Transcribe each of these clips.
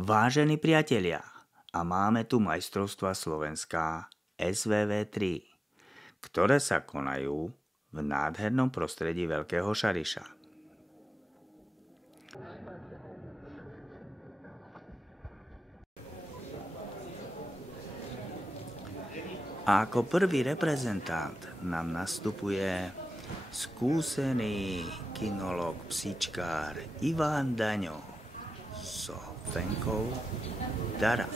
Vážení priatelia, a máme tu majstrovstvá Slovenská SVV3, ktoré sa konajú v nádhernom prostredí Veľkého Šariša. A ako prvý reprezentant nám nastupuje skúsený kinolog, psíčkár Ivan Daňo so fenkou Dara.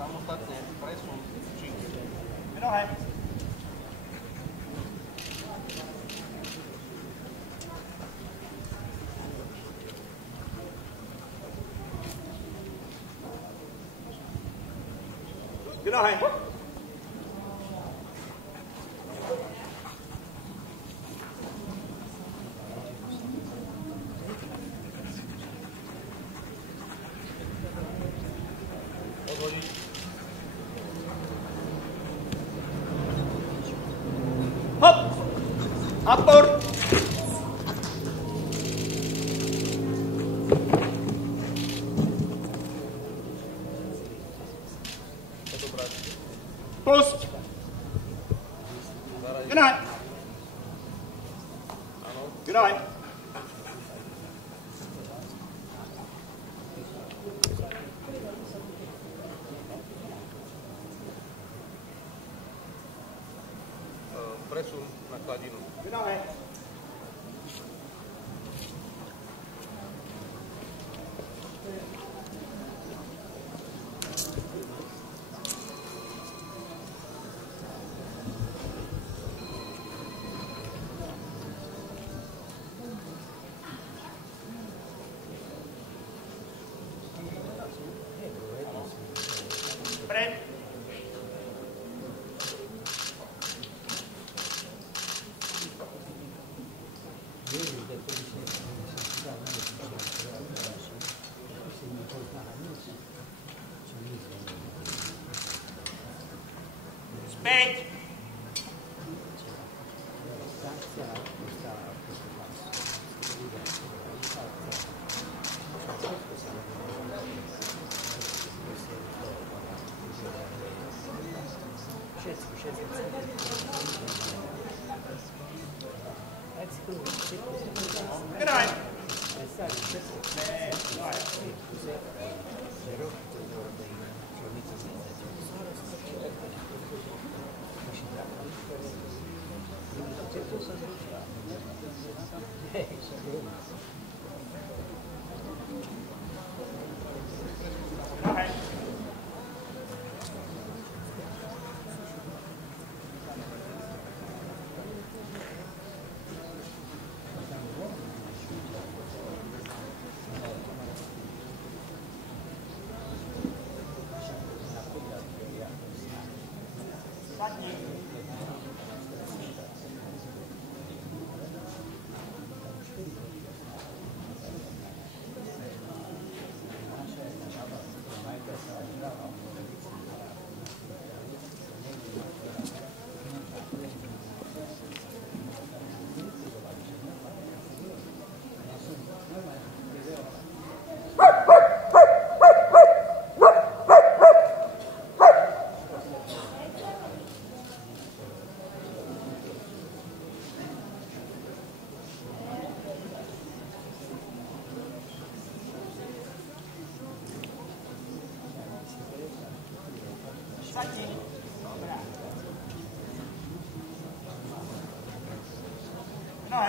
Samostatne presun činky. Genau. Apor! Pusť! Vydaj! Vydaj! Presun na hladinu. Vydaj! Pred! Späť! Vydaj!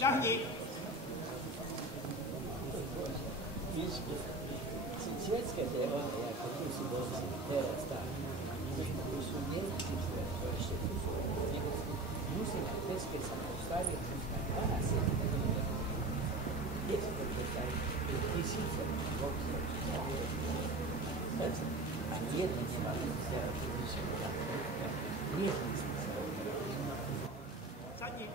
Ťahni. Svetské tie one, ako tu si borci, teraz tak. Tu sú neexistné, to ešte tu sú. Musíme, dnes keď sa postaví, musíme 12 10 postaví, tisíce borcov. A jeden nemá nie. Sadni.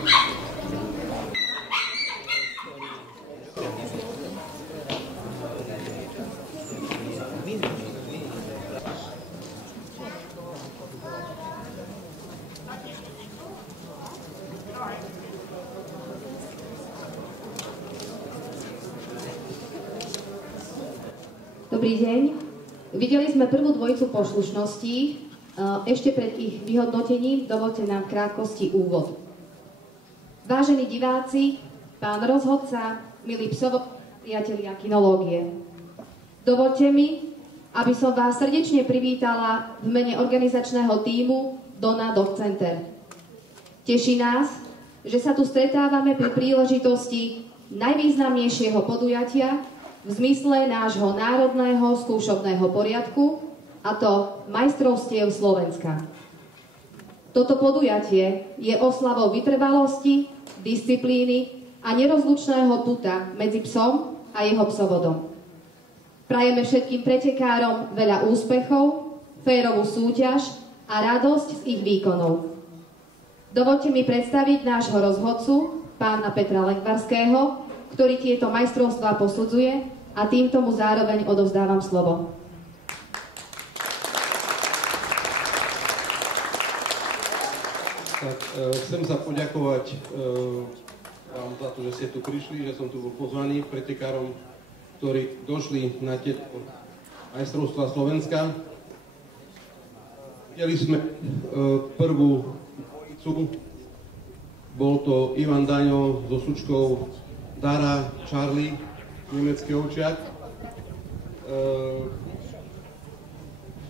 Dobrý deň. Videli sme prvú dvojicu poslušností. Ešte pred ich vyhodnotením dovoľte nám v krátkosti úvod. Vážení diváci, pán rozhodca, milí priatelia kinológie. Dovoľte mi, aby som vás srdečne privítala v mene organizačného tímu Dona Dog Center. Teší nás, že sa tu stretávame pri príležitosti najvýznamnejšieho podujatia v zmysle nášho národného skúšobného poriadku, a to majstrovstiev Slovenska. Toto podujatie je oslavou vytrvalosti, disciplíny a nerozlučného puta medzi psom a jeho psovodom. Prajeme všetkým pretekárom veľa úspechov, férovú súťaž a radosť z ich výkonov. Dovoľte mi predstaviť nášho rozhodcu, pána Petra Lengvarského, ktorý tieto majstrovstvá posudzuje, a týmto mu zároveň odovzdávam slovo. Tak, chcem sa poďakovať vám za to, že ste tu prišli, že som tu bol pozvaný pretekárom, ktorí došli na tieto majstrovstvá Slovenska. Videli sme prvú dvojicu, bol to Ivan Daňo so sučkou Dara Charlie, nemecký ovčiak.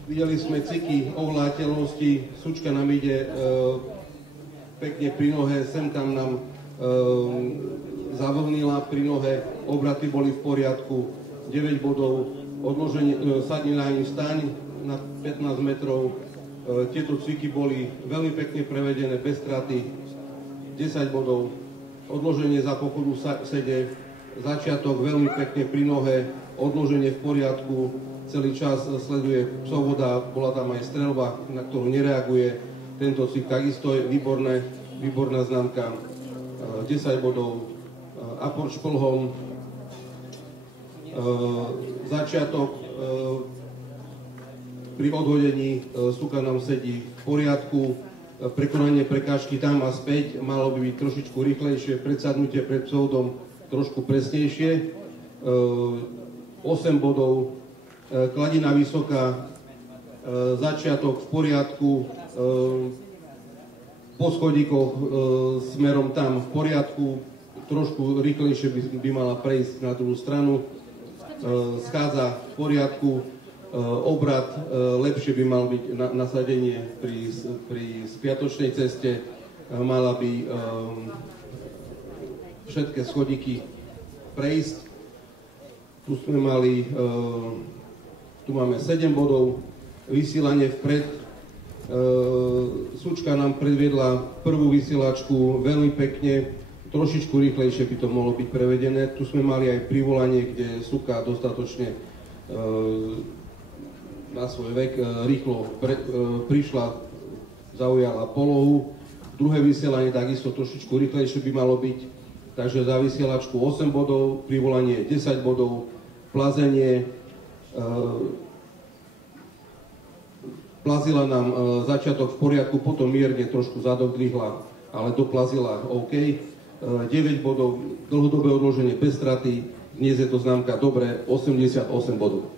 Videli sme ciky ovláteľnosti, sučka nám ide pekne pri nohe, sem tam nám zavlnila pri nohe, obraty boli v poriadku, 9 bodov, odloženie, sadni na ním staň na 15 metrov, tieto ciky boli veľmi pekne prevedené, bez straty, 10 bodov, odloženie za pochodu sede, začiatok veľmi pekne pri nohe, odloženie v poriadku, celý čas sleduje psovoda, bola tam aj streľba, na ktorú nereaguje. Tento cik takisto je výborná známka, 10 bodov, aport šplhom, začiatok pri odhodení suka nám sedí v poriadku, prekonanie prekážky tam a späť malo by byť trošičku rýchlejšie, predsadnutie pred psovodom trošku presnejšie, 8 bodov, kladina vysoká, začiatok v poriadku, po schodíkoch smerom tam v poriadku, trošku rýchlejšie by mala prejsť na druhú stranu, schádza v poriadku, obrat lepšie by mal byť nasadenie pri spiatočnej ceste, mala by všetky schodíky prejsť. Tu sme mali, tu máme 7 bodov, vysielanie vpred. Sučka nám predviedla prvú vysielačku veľmi pekne, trošičku rýchlejšie by to mohlo byť prevedené. Tu sme mali aj privolanie, kde suka dostatočne na svoj vek rýchlo prišla, zaujala polohu. Druhé vysielanie takisto trošičku rýchlejšie by malo byť, takže za vysielačku 8 bodov, privolanie 10 bodov, plazenie, plazila nám začiatok v poriadku, potom mierne trošku zadok dvihla, ale doplazila OK. 9 bodov, dlhodobé odloženie bez straty, dnes je to známka dobre, 88 bodov.